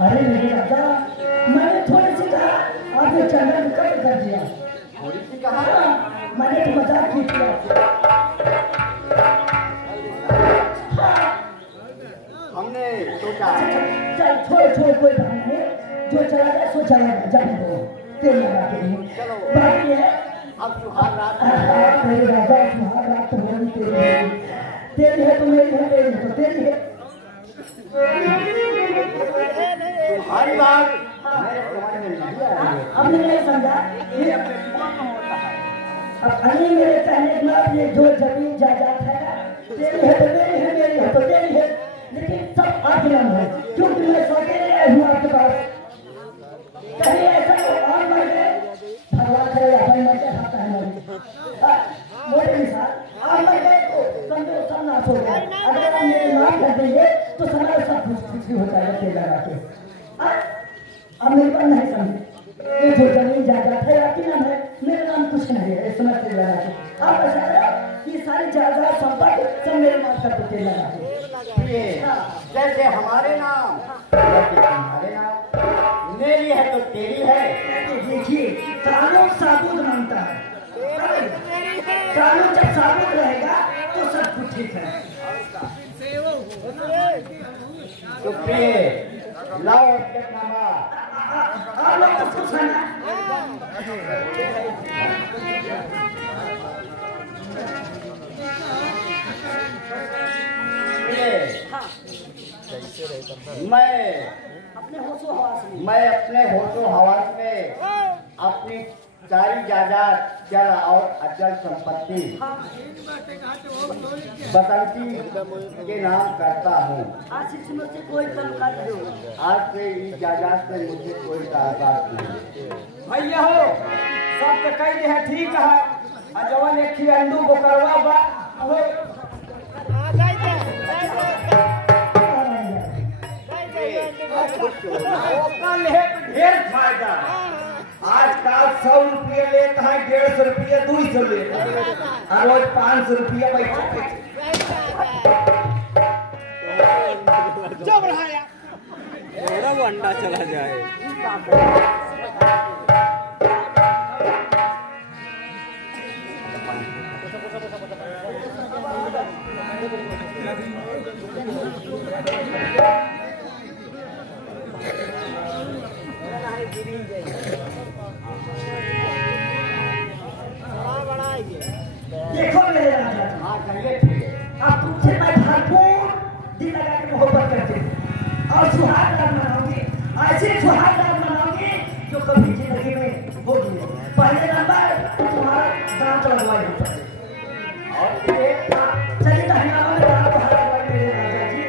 अरे मेरे राजा, मैंने थोड़ी सी कहा, आपने चंदन कट कर दिया। थोड़ी सी कहा, मैंने तो मजाक की थी। हमने सोचा चल छोड़ कोई बात नहीं, जो चला जाए सो चला जाए, दो तेरी बात नहीं। चलो बाकी है अब सुहाग रात मेरे राजा, सुहाग रात तो होनी तेरी है तो मेरी है, मेरी तो तेरी है। तुम्हारी बात मेरे समझ में नहीं आई। हमने नहीं समझा ये अब अली मेरे कहने के बाद ये जो जमीन जायदाद है तेरी है तो मेरी है, मेरी है तो तेरी है, लेकिन सब आज्ञा है, क्योंकि मैं सौतेले आया हूँ आपके पास। कहीं ऐसा और मर गए, भगवान करे अपन मर गए, खाता है मोटे निशान आप मर गए तो समझो सब नाश हो गया। अगर आप मेरे नाम कर देंगे तो समाज सब खुशी हो जाएगा तेल लगा के। अब मेरे पास नहीं समझे, ये जो जमीन जायदाद है आपकी नाम है, मेरे नाम कुछ नहीं है, सुना तेल लगा के। आप ऐसा करो कि सारी जायदाद संपत्ति सब मेरे नाम कर दो तेल लगा के। जैसे हमारे नाम तुम्हारे नाम, मेरी है तो तेरी है। देखिए कानून साबुत मानता है, कानून जब साबुत रहेगा तो सब कुछ ठीक है। तो प्रिय लाओ अध्यक्षनामा। आप लोग तो खुश हैं ना? मैं अपने होशो हवास में अपनी सारी जायदाद, चल और अचल संपत्ति बसंती के नाम करता हूँ। आज से कोई कामकाज दो, आज से इस जायदाद से मुझे कोई कामकाज नहीं। भैया हो सब तो कही है ठीक है, जवान एक ही अंडू को करवा बा हो ढेर फायदा। आजकल 100 रुपये लेता है, 150 रुपये 200 लेता है, और रोज 500 रुपये पैसा जब रहा मेरा वो अंडा चला जाए। देखो मेरे राजा, आप तुमसे मैं भरपूर दिल लगा के मोहब्बत करते हैं और सुहाग रात मनाओगे, ऐसे सुहाग रात मनाओगे जो कभी जिंदगी में होगी। पहले नंबर तुम्हारा दांत लगवाई होता है, और चलिए दहनावा में दांत लगवाई मेरे राजा जी।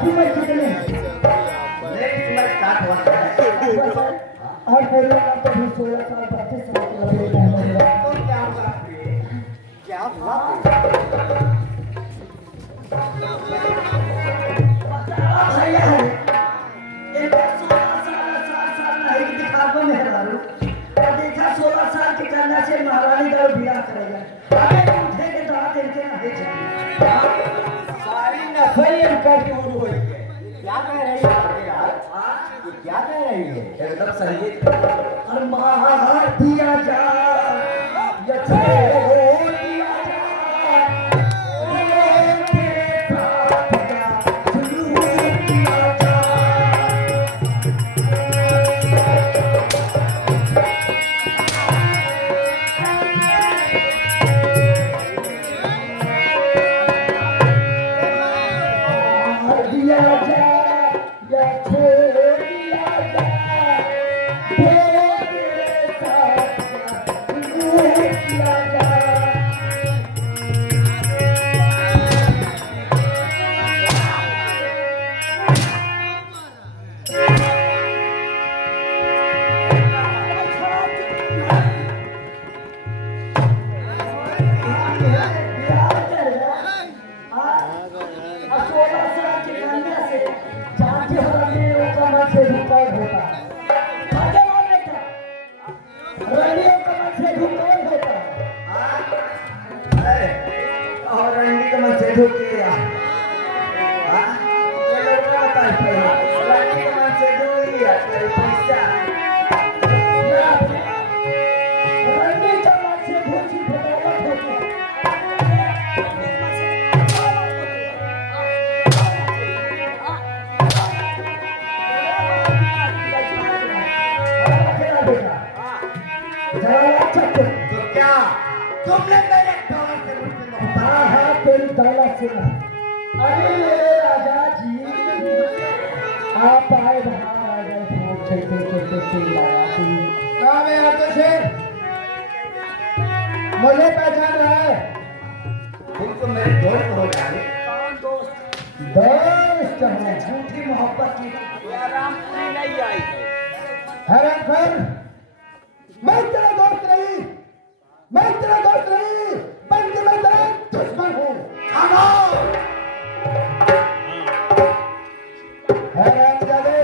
तुम्हें कितने और मेरे तो भी 16 साल 25 साल के लगे क्या हुआ? भैया है एक 16 साल नहीं दिखावा में हरारू और देखा 16 साल के कन्या से महारानी का विवाह करेगा। अरे उठे के तो आते हैं ना सारी नफरी करके उड़ गई। क्या कह रही है यार? क्या कह रही है? एकदम सही। और मार दिया जा या छोड़ दिया जा, तेरे साथ या शुरू किया जा। मार दिया जा या छोड़ दिया जा, तेरे साथ या शुरू किया जा। धोके ये लोग क्या बताए पहले लाठी के मन से दूरी तेरे पैसा रंगी चमक से भूसी फटाफट होती तो क्या तुमने मेरे दौलत से मुझसे मोहब्बत तेरी दौलत से अरे राजा जी आप आए बाहर आ गए चलते चलते से मुझे पहचान रहा है तुम तो मेरे दोस्त हो जाए दोस्त हैं झूठी मोहब्बत की रामपुरी नहीं आई हैरान कर मैं तेरा दोस्त नहीं बल्कि मैं तेरा दुश्मन हूँ हैरान जादे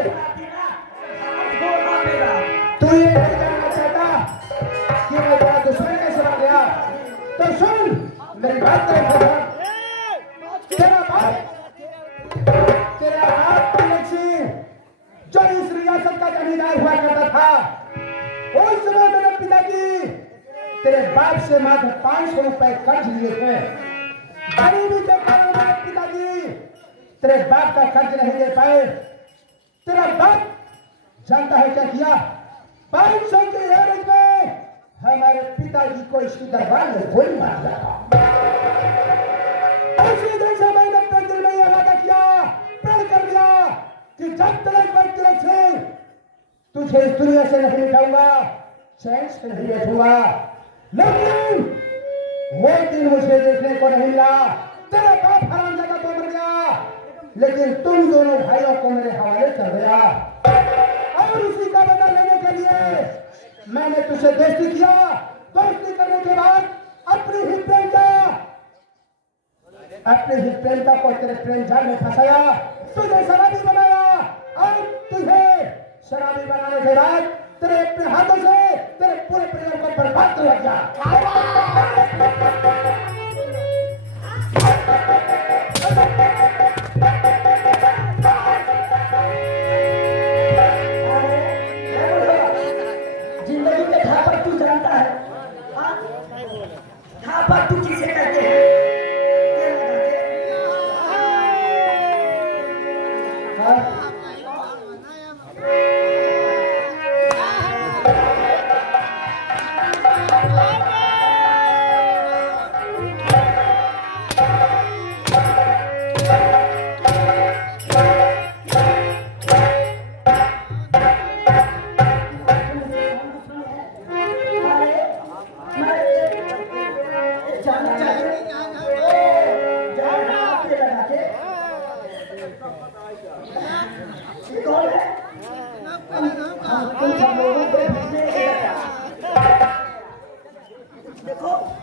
तू ये नहीं जानना चाहता कि मैं तेरा दुश्मन कैसे बन गया तो सुन मेरी बात तेरा बाप तिलक सिंह जो इस रियासत का जमींदार हुआ करता था उस समय मेरे पिताजी तेरे बाप से मात्र 500 रुपए कर्ज लिए थे गरीबी के कारण मेरे पिताजी तेरे बाप का कर्ज नहीं दे पाए तेरा बाप जानता है क्या किया 500 के एवज में हमारे पिताजी को इसकी दरबार में गोली मार दिया उसी दिन से मैंने अपने दिल में यह वादा किया प्रण कर दिया कि जब तक मैं तिलक सिंह तुझे इस दुनिया से नहीं मिटाऊंगा चैन से नहीं बैठूंगा लेकिन वो दिन मुझे देखने को नहीं मिला तेरा बाप हरामजादा तो मर गया लेकिन तुम दोनों भाइयों को मेरे हवाले कर दिया और उसी का बदला लेने के लिए मैंने तुझे दोस्ती किया दोस्ती करने के बाद अपनी ही प्रेमिका को तेरे प्रेम जाल में फंसाया तुझे शराबी बनाया और तुझे शराबी बनाने के बाद तेरे अपने हाथों से तेरे पूरे परिवार को बर्बाद कर दिया जिंदगी में थापर तू जानता है थापर तू किसे कहते हैं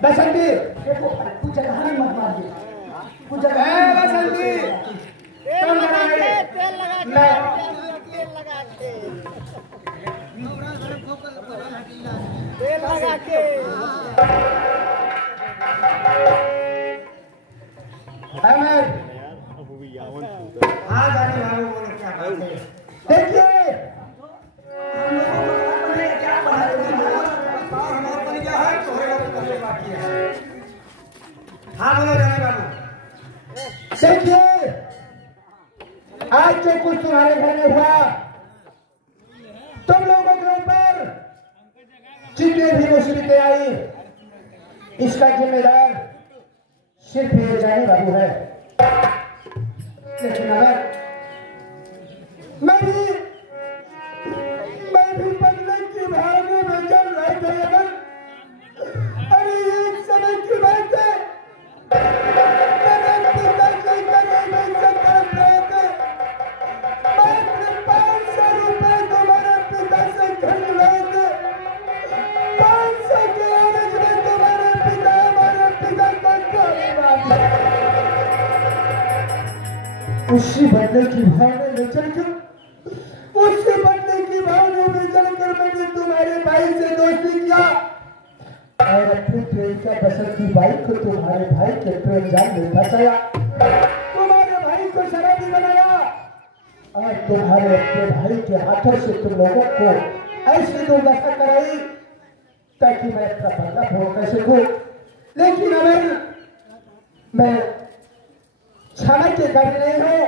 बसंती देखो तू जगह मत मार दे तू जगह बसंती कौन लगा है तेल लगा के अहमद हाँ जाने वालों बोलो क्या बात है देखिए हम लोगों को क्या पढ़ा हाँ बोलो जाने बाबू देखिए आज जो कुछ तुम्हारे घर में हुआ तुम लोगों के ऊपर जितने भी मुसीबतें आई इसका जिम्मेदार सिर्फ ये जाने बाबू है लेकिन अगर मैं भी बदले की भावना में चल रहे थे अरे एक समय की बात है मेरे पिता के कमरे में चक्कर रहे थे मैं अपने 500 रुपए तुम्हारे पिता से खरीद रहे थे 500 के एवज में तुम्हारे पिता हमारे पिता का गोली मार दिया उसी बदले की भावना में चलकर उसके बदले की भावना में चलकर मैंने तुम्हारे भाई से दोस्ती किया और अपनी प्रेम का बसंती बाई को तुम्हारे भाई के प्रेम जाल में फंसाया तुम्हारे भाई को शराबी बनाया और तुम्हारे अपने भाई के हाथों से तुम लोगों को ऐसी दुर्दशा कराई ताकि मैं अपना बदला भोग कर सकूं। लेकिन अगर मैं क्षमा के काबिल नहीं हूं,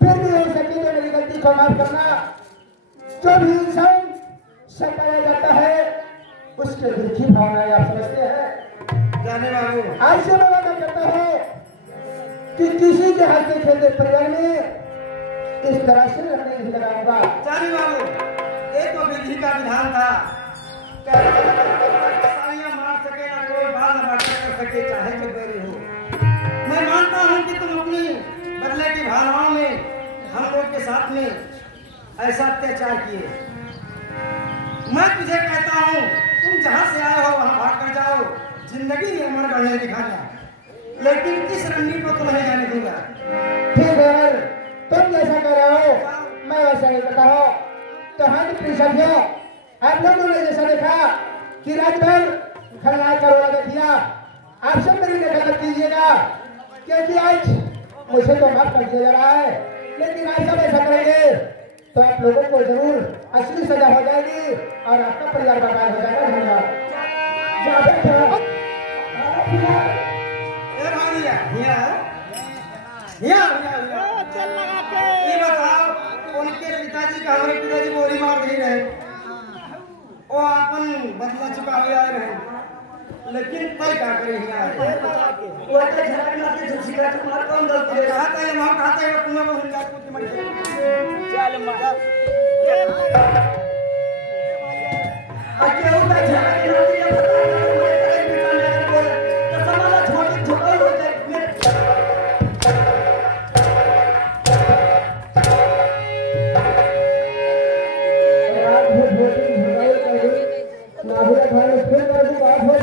फिर भी हो सके तो मेरी गलती को माफ करना। जो भी इंसान सताया जाता है उसके दिल की भावनाएं आप समझते हैं। जाने बाबू, आज से मैं वादा करता हूं कि किसी के हाथ से खेलते परिवार में इस तरह से लड़ने नहीं लगाऊंगा। जाने बाबू, एक तो विधि का विधान था, साड़ियां मार सके ना कोई बाल न बात कर सके, चाहे जो बैरी हो। मैं मानता हूं कि तुम अपनी बदले की भावनाओं में हम लोग के साथ में ऐसा अत्याचार किए। मैं तुझे कहता हूं, तुम जहां से आए हो वहां भाग कर जाओ, जिंदगी में उम्र बढ़ने दिखाना, लेकिन इस रंडी को तो नहीं जाने दूंगा। ठीक है, तुम जैसा कर रहे हो मैं वैसा नहीं करता हूँ। तो हम प्रिंसिपल आप लोगों ने जैसा देखा कि रात भर खलनायक का रोला किया, आप सब मेरी देखा मत कीजिएगा, क्योंकि आज मुझे तो माफ कर दिया जा रहा है, लेकिन आज सब ऐसा करेंगे तो आप लोगों को जरूर असली सजा हो जाएगी और आपका परिवार बर्बाद हो जाएगा। धन्यवाद। ये बताओ, उनके पिताजी का हमारे पिताजी गोली मार नहीं रहे, वो अपन बदला चुका हुआ आए रहे, लेकिन तय क्या करे वो तो झगड़ा के झुसी का तुम्हारा कौन गलती है? कहा था ये मां कहते हैं तुम्हें वो हिंदा को मर गए। चल मजा आके उनका झगड़ा के नाते ये बता रहा हूं मैं कहीं भी नहीं बोल तो समाला छोटी छोटा हो जाए। रात भर भोटी भगाए कर नाभिया भाई फिर कर दूं बात हो।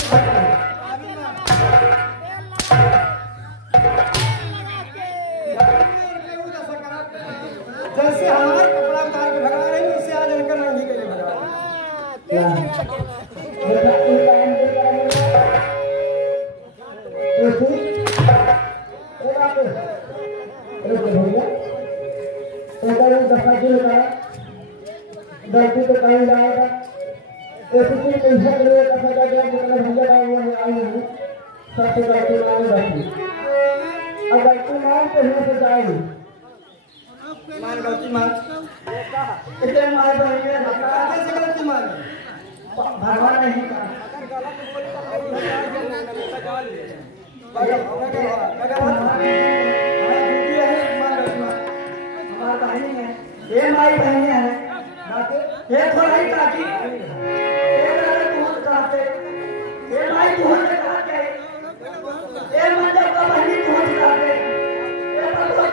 जैसे हमारे कपड़ा उतार के भगा रही उससे आज अंकल नहीं के लिए भगा। गलती तो कहीं जाएगा, ऐसी पैसा करेगा कैसा जाएगा जितना भैया हुआ है आई नहीं सबसे गलती मान रखी। अब गलती मान तो ही से जाएगी, मान गलती मान इतने मार बनेंगे कैसे गलती मान भगवान नहीं का हमारा बहनी है, ये माई बहनी है, ये थोड़ा ही काकी, ये मेरे दूध खाते, ये माई दूध खाते, ये मंजर का बहनी दूध खाते, ये बंदों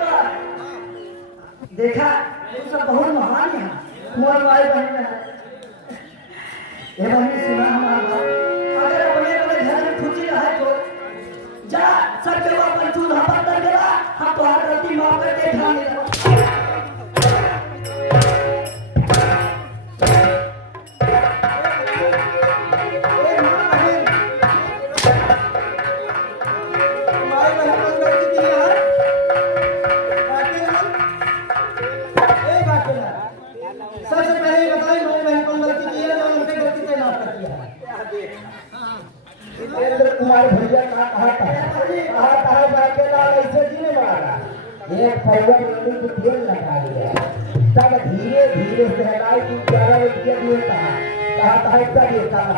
देखा ये सब बहुत महान है। मोर माई बहन है, ये बहनी सुना हमारा बात, अगर अपने अपने घर में खुशी रहे तो जा सबके अपन चूल्हा पर कर देगा, हम तो हर गलती माफ करके खाने तुम्हारे भैया कहा ऐसे जीने वाला एक फैया मंदिर को तेल लगा दिया, तब धीरे धीरे सहलाई की 11 रुपया दिए कहा ऐसा ये कहा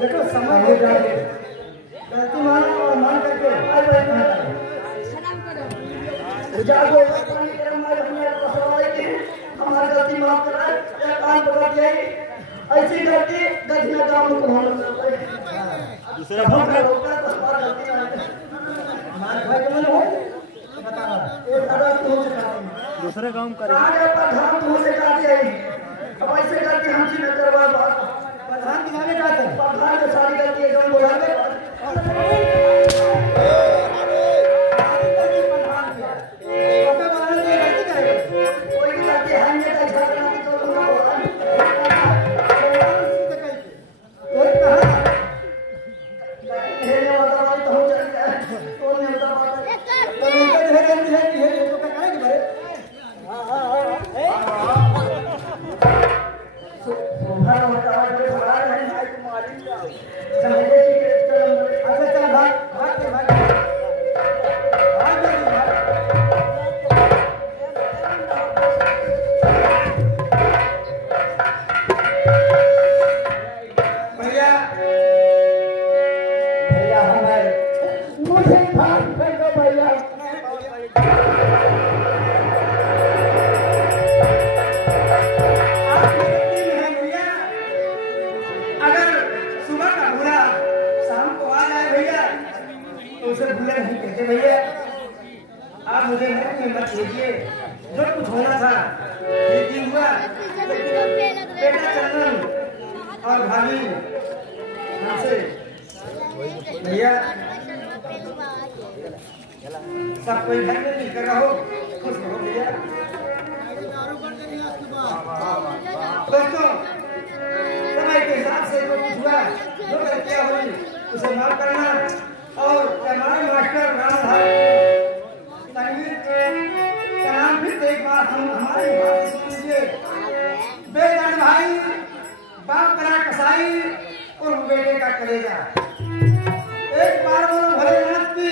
देखो समझ गलती मानो और मान करके जागो हमारी गलती माफ कर कान पकड़ दिया, ऐसी गलती गलती में काम को हम दूसरा दूसरे काम करे प्रधान तुमसे काटे, अब ऐसे गलती हमसे न करवा। प्रधान की नामे का प्रधान की सारी गलती है जो बोला है अच्छा चल भाग भाग के भाग भाग जल्दी भाग। भैया भैया हमारे मुझे भाग फेंको भैया अगर सुबह का भूला शाम को आ जाए भैया तो उसे भूले नहीं कहते भैया। आप मुझे नरक में मत लीजिए, जो कुछ होना था ये हुआ। बेटा चंदन और भाभी हमसे भैया सब कोई घर में मिलकर रहो, खुश रहो भैया। दोस्तों समय के हिसाब से जो कुछ हुआ, जो गलतियां हुई उसे माफ करना। और हमारे मास्टर रामधार तनवीर का नाम फिर से एक बार हम हमारी बात सुन लीजिए। बेदर्द भाई बाप करा कसाई और बेटे का कलेजा। एक बार बोलो भोलेनाथ की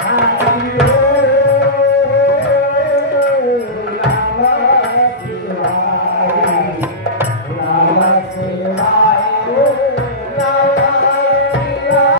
हाँ